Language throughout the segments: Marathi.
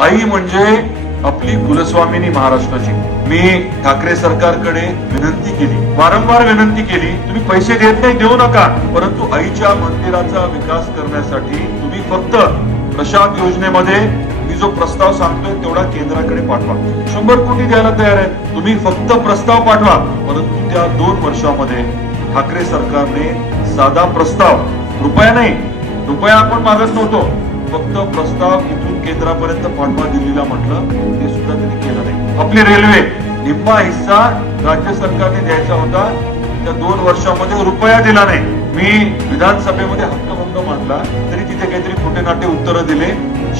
आई म्हणजे आपली कुलस्वामिनी महाराष्ट्राची। मी ठाकरे सरकारकडे विनंती केली, वारंवार विनंती केली, तुम्ही पैसे देत नाही देऊ नका, परंतु आईच्या मंदिराचा विकास करण्यासाठी तुम्ही फक्त प्रसाद योजनेमध्ये मी जो प्रस्ताव सांगतोय तेवढा केंद्राकडे पाठवा। 100 कोटी द्यायला तयार आहे, तुम्ही फक्त प्रस्ताव पाठवा। परंतु त्या 2 वर्षामध्ये ठाकरे सरकारने साधा प्रस्ताव, रुपया नाही, रुपया आपण मागत नव्हतो, फक्त प्रस्ताव इथून केंद्रापर्यंत पाठवा दिल्लीला म्हटलं, ते सुद्धा त्यांनी केलं नाही। आपली रेल्वे निम्मा हिस्सा राज्य सरकारने द्यायचा होता, त्या 2 वर्षामध्ये रुपया दिला नाही। मी विधानसभेमध्ये हक्कभंग मांडला तरी तिथे काहीतरी खोटे नाटे उत्तरं दिले,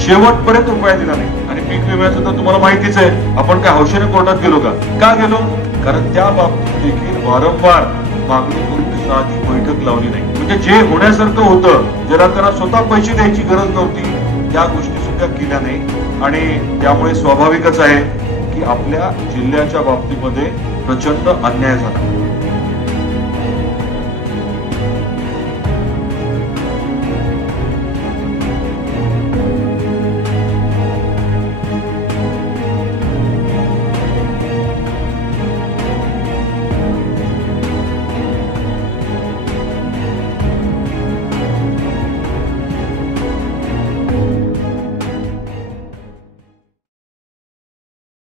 शेवटपर्यंत रुपया दिला नाही। आणि पीक विम्याचं तर तुम्हाला माहितीच आहे, आपण काय हौशेने कोर्टात गेलो का गेलो? कारण त्या बाबतीत देखील वारंवार मागणी करून साधी बैठक लावली नाही। म्हणजे जे होण्यासारखं होतं, ज्याला त्यांना स्वतः पैसे द्यायची गरज नव्हती, त्या गोष्टी सुद्धा केल्या नाही। आणि त्यामुळे स्वाभाविकच आहे की आपल्या जिल्ह्याच्या बाबतीमध्ये प्रचंड अन्याय झाला।